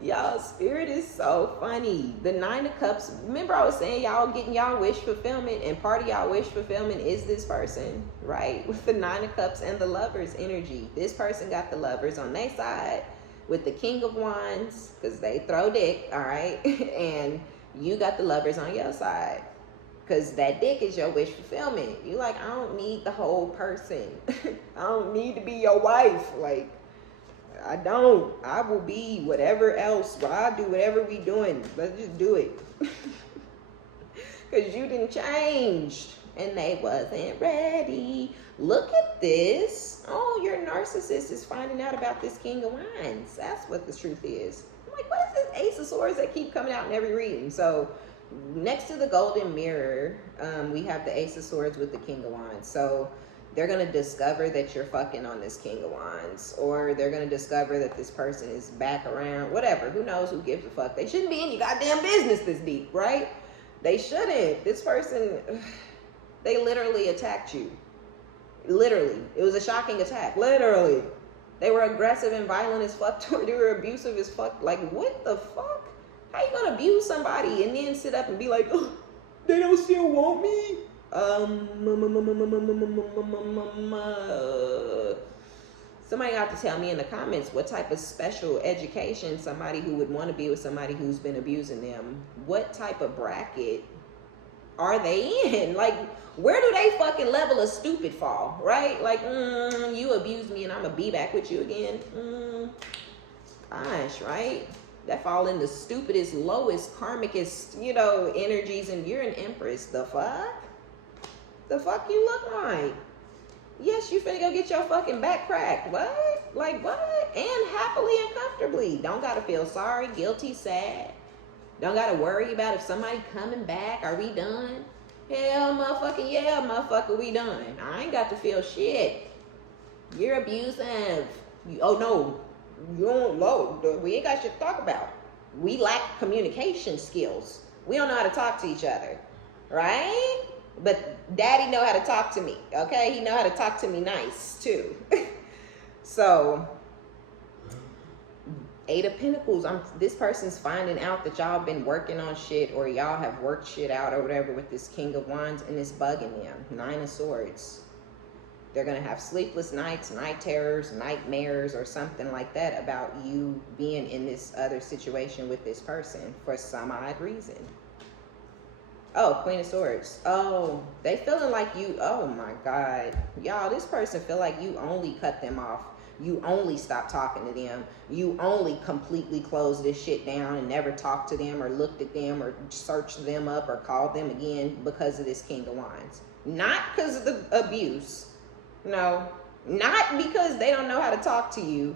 Y'all, spirit is so funny. The Nine of Cups, remember I was saying y'all getting y'all wish fulfillment, and part of y'all wish fulfillment is this person, right? With the Nine of Cups and the Lovers energy. This person got the Lovers on their side with the King of Wands, because they throw dick, all right? And you got the Lovers on your side, because that dick is your wish fulfillment. You like, I don't need the whole person. I don't need to be your wife. Like, I don't. I will be whatever else. Well, I'll do whatever we doing. Let's just do it. Because you didn't change. And they wasn't ready. Look at this. Oh, your narcissist is finding out about this King of Wands. That's what the truth is. I'm like, what is this Ace of Swords that keep coming out in every reading? So next to the Golden Mirror, we have the Ace of Swords with the King of Wands. So they're going to discover that you're fucking on this King of Wands. Or they're going to discover that this person is back around. Whatever. Who knows? Who gives a fuck? They shouldn't be in your goddamn business this deep, right? They shouldn't. This person, they literally attacked you. Literally. It was a shocking attack. Literally. They were aggressive and violent as fuck. They were abusive as fuck. Like, what the fuck? How you gonna abuse somebody and then sit up and be like, oh, they don't still want me? Somebody got to tell me in the comments what type of special education somebody who would want to be with somebody who's been abusing them, what type of bracket are they in? Like, where do they fucking level of stupid fall, right? Like, you abused me and I'm gonna be back with you again. Gosh, right? That fall in the stupidest, lowest, karmicest, energies, and you're an empress. The fuck? The fuck you look like? Yes, you finna go get your fucking back cracked. What? Like, what? And happily and comfortably. Don't gotta feel sorry, guilty, sad. Don't gotta worry about if somebody coming back. Are we done? Hell, motherfucking yeah, motherfucker, we done. I ain't got to feel shit. You're abusive. Oh no, you don't know. We ain't got shit to talk about. We lack communication skills. We don't know how to talk to each other, right? But daddy know how to talk to me, okay? He know how to talk to me nice too. So, 8 of Pentacles, this person's finding out that y'all been working on shit, or y'all have worked shit out or whatever with this King of Wands, and it's bugging them. 9 of Swords. They're going to have sleepless nights, night terrors, nightmares, or something like that about you being in this other situation with this person for some odd reason. Oh, Queen of Swords. Oh, they feeling like you, oh my God. Y'all, this person feel like you only cut them off. You only stop talking to them. You only completely close this shit down and never talked to them or looked at them or searched them up or called them again because of this King of Wands. Not because of the abuse. No. Not because they don't know how to talk to you.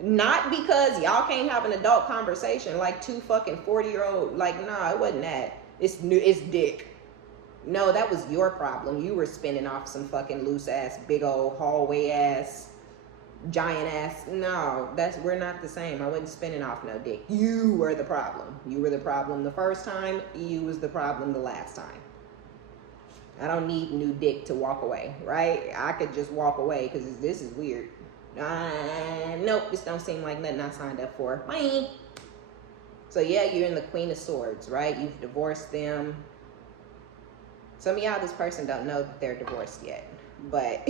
Not because y'all can't have an adult conversation like 2 fucking 40-year-old. Like, nah, it wasn't that. It's dick. No, that was your problem. You were spinning off some fucking loose ass, big old hallway ass, giant ass. No, we're not the same. I wasn't spinning off no dick. You were the problem. You were the problem the first time. You was the problem the last time. I don't need new dick to walk away, right? I could just walk away because this is weird. Nope, this don't seem like nothing I signed up for. Bye. So yeah, you're in the Queen of Swords, right? You've divorced them. Some of y'all, this person don't know that they're divorced yet, but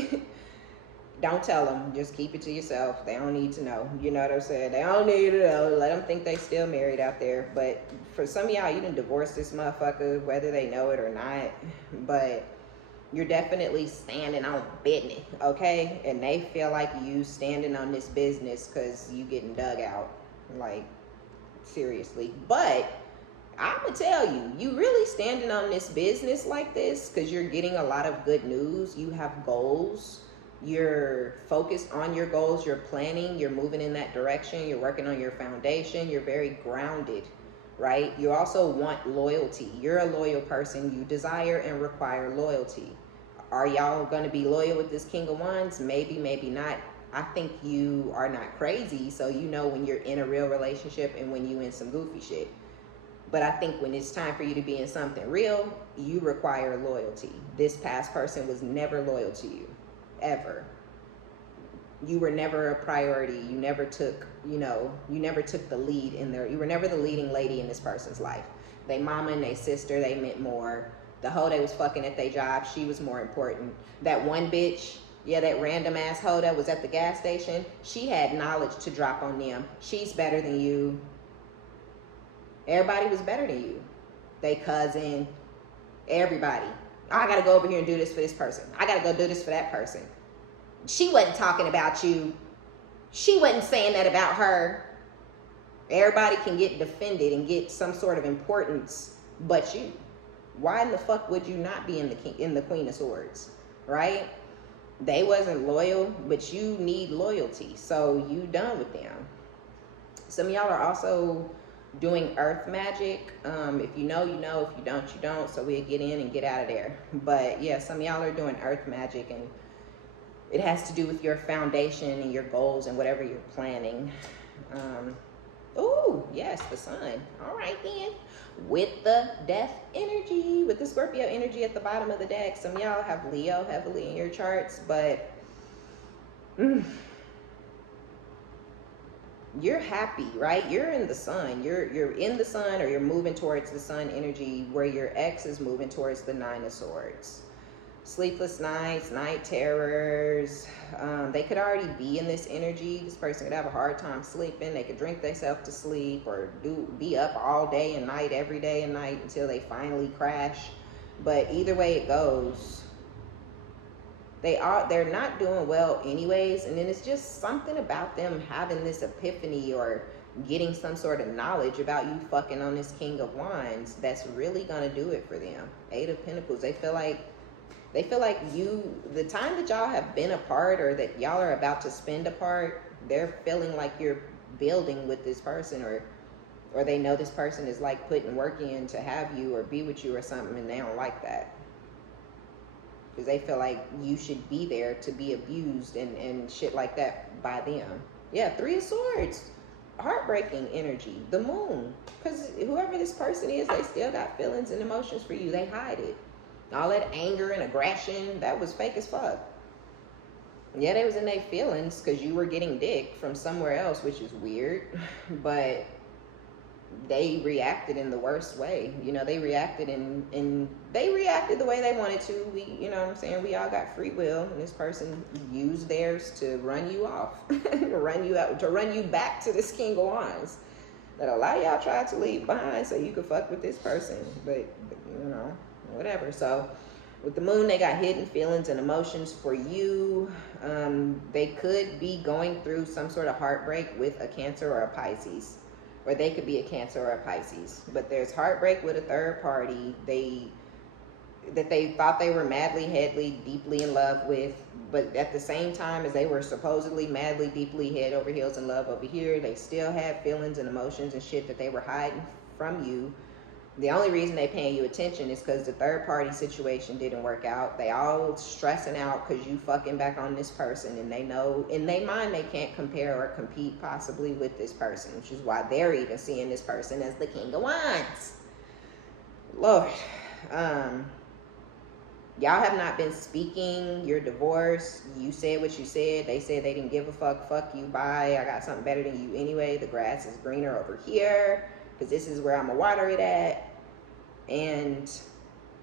don't tell them. Just keep it to yourself. They don't need to know. You know what I'm saying? They don't need to know. Let them think they still married out there. But for some of y'all, you done divorced this motherfucker, whether they know it or not. But you're definitely standing on business, okay? And they feel like you standing on this business because you getting dug out. Like, seriously. But I'm gonna tell you, you really standing on this business like this because you're getting a lot of good news. You have goals. You're focused on your goals. You're planning. You're moving in that direction. You're working on your foundation. You're very grounded, right? You also want loyalty. You're a loyal person. You desire and require loyalty. Are y'all gonna be loyal with this King of Wands? Maybe, maybe not. I think you are not crazy, so you know when you're in a real relationship and when you in some goofy shit. But I think when it's time for you to be in something real, you require loyalty. This past person was never loyal to you, ever. You were never a priority. You never took, you never took the lead in there. You were never the leading lady in this person's life. They mama and they sister, they meant more. The hoe they was fucking at their job, she was more important. That one bitch, yeah, that random ass hoe that was at the gas station, she had knowledge to drop on them. She's better than you. Everybody was better than you. They cousin, everybody. Oh, I gotta go over here and do this for this person. I gotta go do this for that person. She wasn't talking about you. She wasn't saying that about her. Everybody can get defended and get some sort of importance but you. Why in the fuck would you not be in the Queen of Swords, right? They wasn't loyal, but you need loyalty, so you done with them. Some of y'all are also doing earth magic. If you know, you know. If you don't, you don't. So we'll get in and get out of there. But yeah, some of y'all are doing earth magic, and it has to do with your foundation and your goals and whatever you're planning. Oh, yes, the sun. All right, then. With the death energy, with the Scorpio energy at the bottom of the deck. Some of y'all have Leo heavily in your charts, but you're happy, right? You're in the sun. You're in the sun, or you're moving towards the sun energy, where your ex is moving towards the Nine of Swords. Sleepless nights, night terrors. They could already be in this energy. This person could have a hard time sleeping. They could drink themselves to sleep, or be up all day and night, every day and night, until they finally crash. But either way it goes, they're not doing well anyways. And then it's just something about them having this epiphany, or getting some sort of knowledge about you fucking on this King of Wands, that's really gonna do it for them. Eight of Pentacles. They feel like the time that y'all have been apart, or that y'all are about to spend apart, they're feeling like you're building with this person, or they know this person is like putting work in to have you or be with you or something, and they don't like that. Because they feel like you should be there to be abused and shit like that by them. Yeah, Three of Swords. Heartbreaking energy. The Moon. Because whoever this person is, they still got feelings and emotions for you. They hide it. All that anger and aggression, that was fake as fuck. Yeah, they was in their feelings because you were getting dick from somewhere else, which is weird. But they reacted in the worst way. You know, they reacted they reacted the way they wanted to. You know what I'm saying? We all got free will, and this person used theirs to run you off, to run you out, to run you back to this King of Wands that a lot of y'all tried to leave behind so you could fuck with this person. But you know, whatever. So with the Moon, they got hidden feelings and emotions for you. They could be going through some sort of heartbreak with a Cancer or a Pisces. Or they could be a Cancer or a Pisces. But there's heartbreak with a third party that they thought they were madly, deeply in love with. But at the same time as they were supposedly madly, deeply, head over heels in love over here, they still had feelings and emotions and shit that they were hiding from you. The only reason they paying you attention is because the third party situation didn't work out. They all stressing out because you fucking back on this person, and they know in their mind they can't compare or compete possibly with this person, which is why they're even seeing this person as the King of Wands. Lord, y'all have not been speaking. You're divorced. You said what you said. They said they didn't give a fuck. Fuck you. Bye. I got something better than you anyway. The grass is greener over here, because this is where I'm gonna water it at. And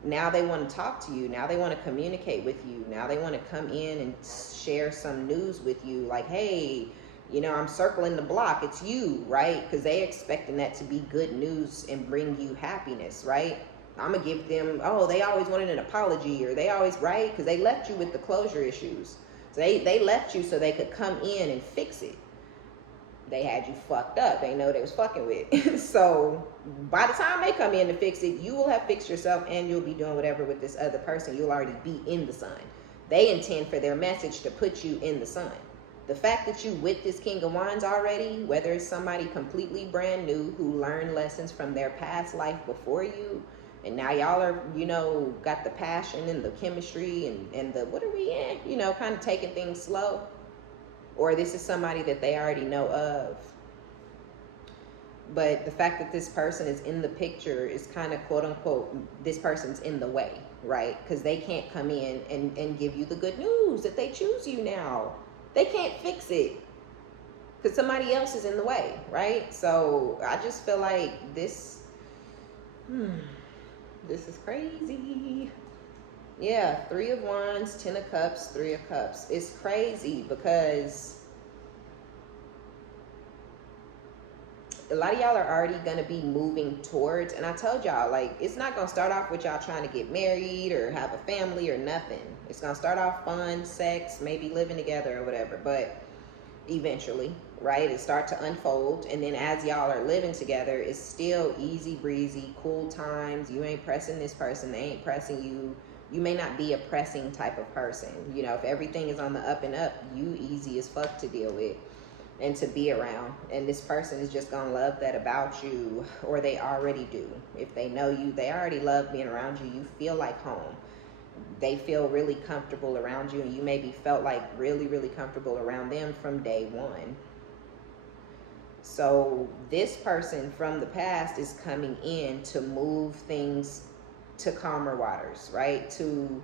now they want to talk to you. Now they want to communicate with you. Now they want to come in and share some news with you. Like, hey, you know, I'm circling the block. It's you, right? Because they expecting that to be good news and bring you happiness, right? I'm going to give them, oh, they always wanted an apology, or they always, right? Because they left you with the closure issues. So they left you so they could come in and fix it. They had you fucked up. They know they was fucking with. So by the time they come in to fix it, you will have fixed yourself, and you'll be doing whatever with this other person. You'll already be in the sun. They intend for their message to put you in the sun. The fact that you with this King of Wands already, whether it's somebody completely brand new who learned lessons from their past life before you, and now y'all are, you know, got the passion and the chemistry and the, what are we in? You know, kind of taking things slow. Or this is somebody that they already know of. But the fact that this person is in the picture is kind of, quote unquote, this person's in the way, right? Because they can't come in and give you the good news that they choose you now. They can't fix it because somebody else is in the way, right? So I just feel like this is crazy. Yeah, Three of Wands, 10 of Cups, 3 of Cups. It's crazy because a lot of y'all are already going to be moving towards, and I told y'all, like, it's not going to start off with y'all trying to get married or have a family or nothing. It's going to start off fun, sex, maybe living together or whatever, but eventually, right, it start to unfold. And then as y'all are living together, it's still easy breezy, cool times. You ain't pressing this person, they ain't pressing you. You may not be a pressing type of person. You know, if everything is on the up and up, you easy as fuck to deal with and to be around. And this person is just gonna love that about you, or they already do. If they know you, they already love being around you. You feel like home. They feel really comfortable around you, and you maybe felt like really, really comfortable around them from day one. So this person from the past is coming in to move things to calmer waters, right? To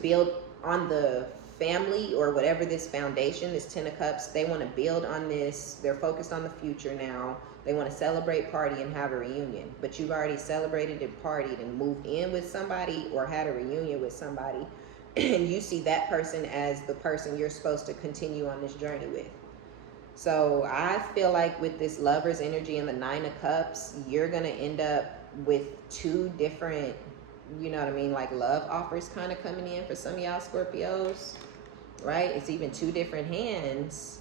build on the family or whatever this foundation, this 10 of cups. They want to build on this. They're focused on the future now. They want to celebrate, party, and have a reunion. But you've already celebrated and partied and moved in with somebody or had a reunion with somebody. And you see that person as the person you're supposed to continue on this journey with. So I feel like with this Lover's energy and the 9 of cups, you're going to end up with two different, you know what I mean, like love offers kind of coming in for some of y'all Scorpios, right? It's even two different hands.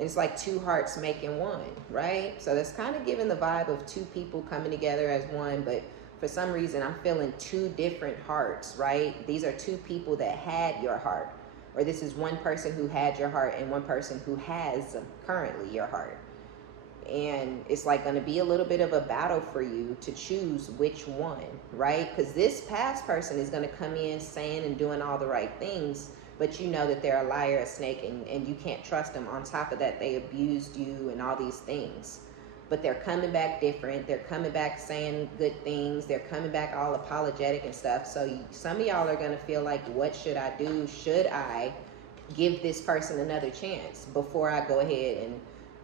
It's like two hearts making one, right? So that's kind of giving the vibe of two people coming together as one, but for some reason I'm feeling two different hearts, right? These are two people that had your heart, or this is one person who had your heart and one person who has currently your heart. And it's like going to be a little bit of a battle for you to choose which one, right? Because this past person is going to come in saying and doing all the right things, but you know that they're a liar, a snake, and you can't trust them. On top of that, they abused you and all these things. But they're coming back different. They're coming back saying good things. They're coming back all apologetic and stuff. So some of y'all are going to feel like, what should I do? Should I give this person another chance before I go ahead and...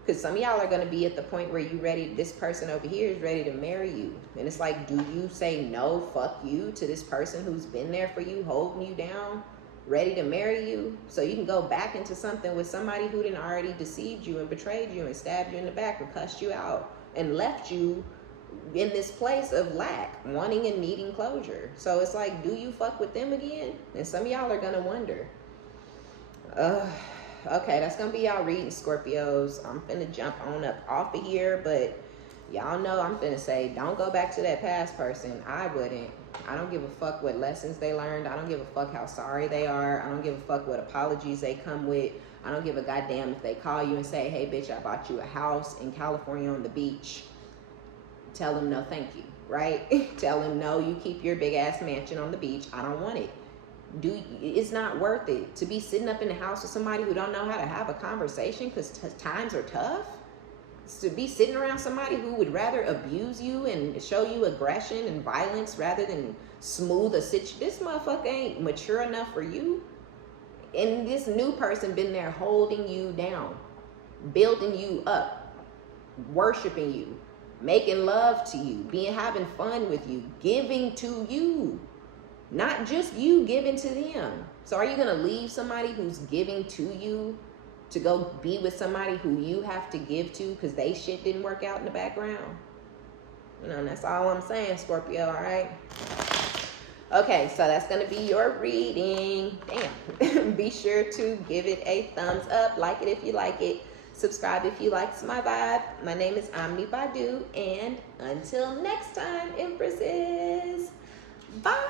Because some of y'all are going to be at the point where you ready, this person over here is ready to marry you. And it's like, do you say no, fuck you to this person who's been there for you, holding you down, ready to marry you? So you can go back into something with somebody who done already deceived you and betrayed you and stabbed you in the back and cussed you out and left you in this place of lack, wanting and needing closure. So it's like, do you fuck with them again? And some of y'all are going to wonder. Okay, that's going to be y'all reading, Scorpios. I'm finna jump on up off of here, but y'all know I'm finna say, don't go back to that past person. I wouldn't. I don't give a fuck what lessons they learned. I don't give a fuck how sorry they are. I don't give a fuck what apologies they come with. I don't give a goddamn if they call you and say, hey, bitch, I bought you a house in California on the beach. Tell them no, thank you, right? Tell them no, you keep your big-ass mansion on the beach. I don't want it. It's not worth it to be sitting up in the house with somebody who don't know how to have a conversation because times are tough. To be sitting around somebody who would rather abuse you and show you aggression and violence rather than smooth a situation. This motherfucker ain't mature enough for you. And this new person been there holding you down, building you up, worshiping you, making love to you, having fun with you, giving to you. Not just you giving to them. So are you going to leave somebody who's giving to you to go be with somebody who you have to give to because they shit didn't work out in the background? You know, and that's all I'm saying, Scorpio, all right? Okay, so that's going to be your reading. Damn. Be sure to give it a thumbs up. Like it if you like it. Subscribe if you like my vibe. My name is OmniBadu. And until next time, Empresses. Bye.